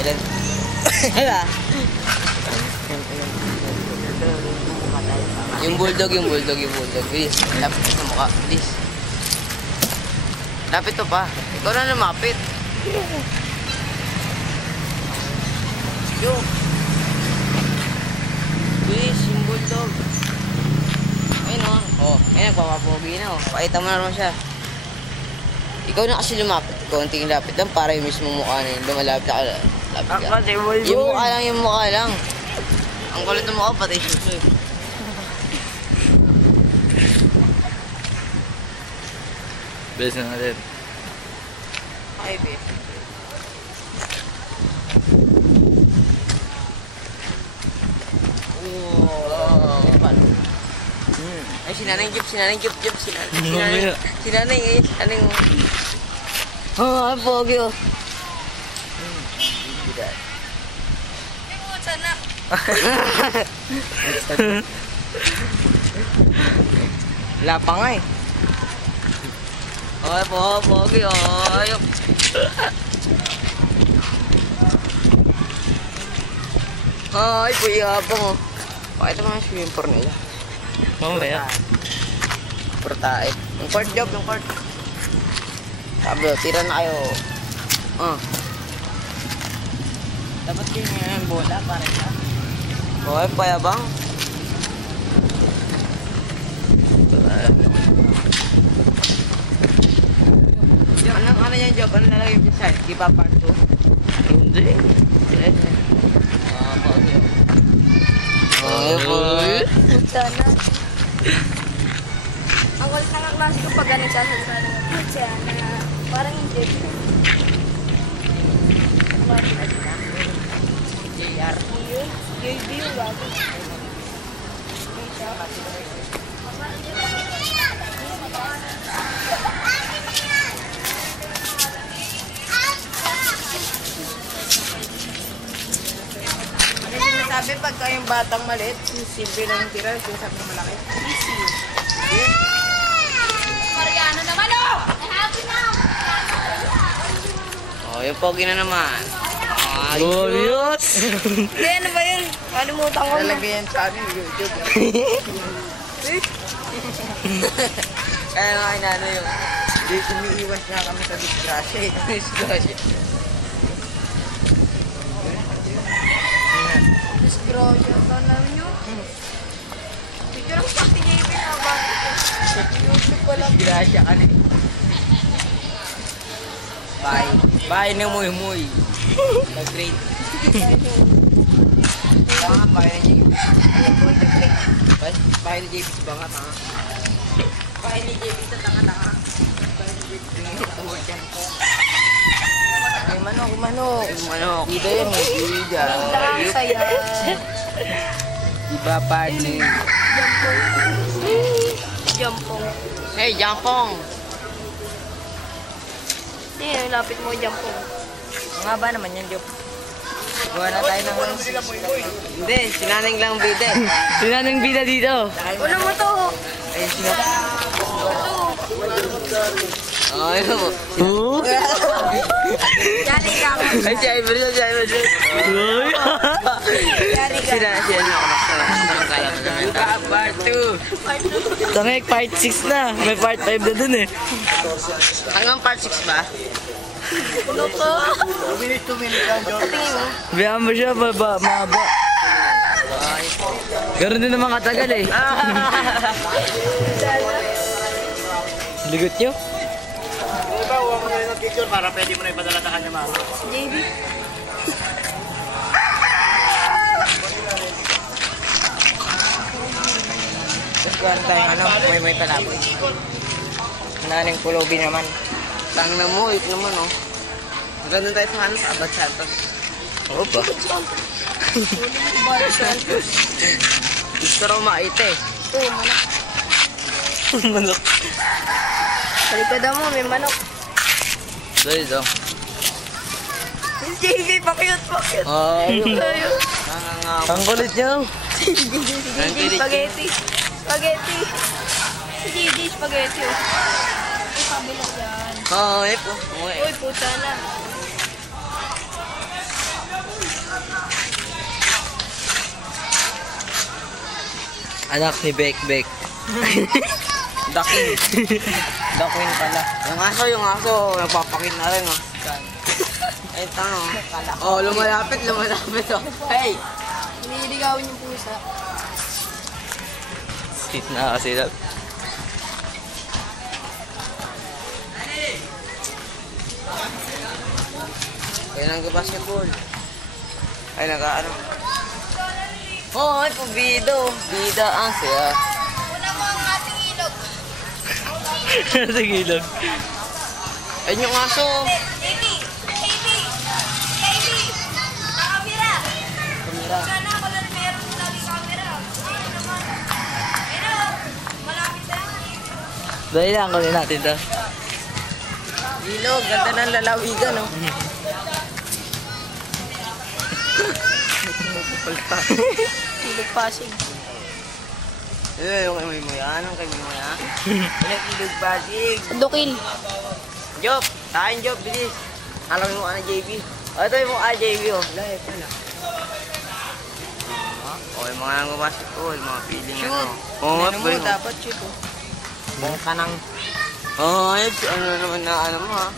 Thailand. Diba? Yung bulldog. Bilis. Lapit sa mukha. Bilis. Lapit to pa. Ikaw na lumapit. Yo. Bilis, yung bulldog. Ayun o. Oh, ayun, nagpapapogi na o. Pakita mo na naman siya. Ikaw na kasi lumapit. Konting lapit lang para yung mismo mukha na yun. Lumalapit ka. Lapit ka. Yung mukha lang. Ang kulit ng mukha, pati suso eh. Bilis na natin. Okay, babe. Ay, sinanay Jeep. Sinanay mo. Oh, ang pogi oh. Sana. Wala pa nga eh. Ay, pogi oh. Ayok. Ay, puyabang oh. Pakita mo ang swimming pool nila. Mamaya. Pertae. Yung court job, yung court. Sabi, tira na kayo. Dapat kayo ngayon bola para siya. Okay, payabang. Ano yan job? Ano nalagay yung side? Di ba part 2? Hindi. Sana. Ang kulit ng klase ko pag ganun siya sa sana. Parang hindi. JR. JB yung bago. Sabi pagka yung batang maliit, simple lang yung tira, yung sabi malaki. Easy. Mariano naman oh! Happy now! Oh, yung pogi na naman. Glorious! Hindi, ano ba yun? Kalimutan ko na. Lalagay yan sa amin, YouTube. Kaya nga inano yung, umiiwas na kami sa disgrasya eh. Disgrasya. Disgrasya ka namin yun. Picture ang pati JB na ba? YouTube ko lang. Disgrasya ka na eh. Bye. Bye na muy. Nag-grade. Kaya nga, bye na JB. Bye na JB sa bangat ha. Bye ni JB sa tanga-tanga. Bye ni JB sa tanga-tanga. Yung manok. Dito yun eh. Dito. Saya. Diba party? Jampong. Hey, Jampong! Hindi, lapit mo jampong. Nga ba naman yan, Jop? Gawa na tayo ng... Hindi, sinanang lang bida eh. Sinanang bida dito. Wala mo to. Ayun, sinanang. Oh, yun mo. Yari ka ako. Ay, si Ivan. Yari ka. Part 2. Tangik, part 6 na. May part 5 na dun eh. Hanggang part 6 ba? Ano to? 2 minutes lang, Jop. Tingin mo. Biyahan mo siya, mahaba. Ganoon din naman katagal eh. Ligot nyo? Diba, huwag mo na yung picture para pwede mo na ipadala sa kanya, mama. JB. Tapos kuhan tayong may palaboy. Naning pulobi naman. Tang na mo, ito naman oh. Magandang tayo sa sa Abad Santos. Oo ba? Gusto raw maite eh. Ito, manok. Manok. Palikada mo, may manok. Dito. JB, pakiyot. Ay, Ayun. Ang kulit nyo. JJ, spaghetti. JJ, spaghetti. Ay, sabi lang yan. ay po. Uy, puta na. Anak ni Bek Bek. Dakin. Dakwin pala. Yung aso, nagpapakit na rin, oh. Ay, tango. Oh, lumalapit, oh. Hey! Nililigawan yung pusa. Sweet na kasi lang. Kaya nag-basketball. Ay, nag-ano. Oh, ay, pabido. Bida ang siya. Una mo ang ating ilog. Sa gilog. Ayun yung aso. Baby! Kamera! Kamera. Sana ako lang meron lagi camera. Ayun naman. Pero, malapit na. Dahil lang kunin natin to. Ilog, ganda ng lalawigan, oh. Ilog Pasig. Yung kay Moy anong kay Moy ha? Ilog Pasig. Dukil. Job, tahan Job, bilis. Alam mo ano JB? O, ito yung mukha JB, oh. Lahi pala. Okay, mga nang basketball, mga feeling ano. Oo, nga ba yun? Dapat shoot, oh. Buong kanang. Oo, ayun, ano naman na ano mo, ha?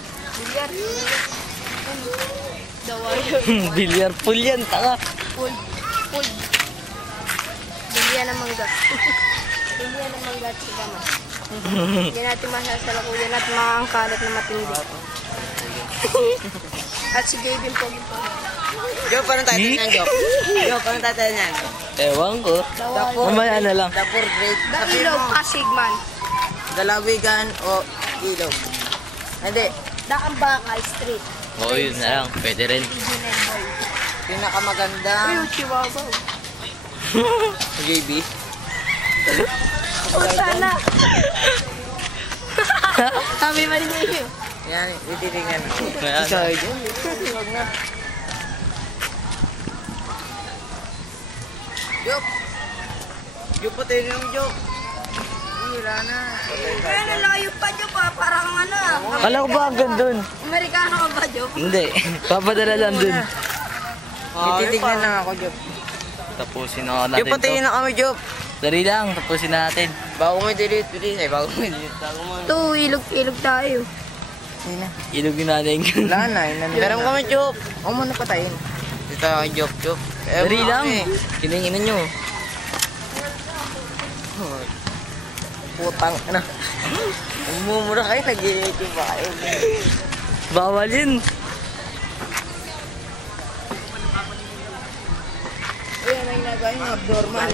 Bilyar. The wire. Bilyar pool yan, tanga. Pull. Bilya ng mangga. Bilya ng mangga at sigama. Hindi natin masasalakuyan at makakalat na matindi. At si Gavin po. Job, paano tayo niyan, Job? Job, paano tayo niyan? Ewan ko. Dawari. Mamaya na lang. The poor grade. The ilog Pasig man. Dalawigan o ilog? Hindi. The Ambakal Street. Oo, yun na lang. Pwede rin. Engineer boy. Pinakamaganda. Ay, Chihuahua. JB. Oh, sana. Sabi man niyo. Yan, ititingan. Ayan. Ikaw yun. Huwag na. Job! Job, patayin yung Job. Wala na. Kaya nalayo pa Diyo pa. Parang ano. Kala ko ba agad dun? Amerikano ka ba Diyo? Hindi. Papadala lang dun. Ititignan lang ako, Job. Tapusin na Job, natin to. patayin na kami, Job. Dali lang, tapusin na natin. Bago mo i-delete, please. Ay, bago mo i-delete. Bago mo. Ito, ilog tayo. Ilugin natin. Wala na. Pero kami, Job. Huwag mo na patayin. Dito ako, Job. Dali lang. Kininginan nyo. Putang, ano. Umumura kayo, nag-i-YouTube ba kayo? Bawal yun. Ayan, ang nagawa yung abnormal.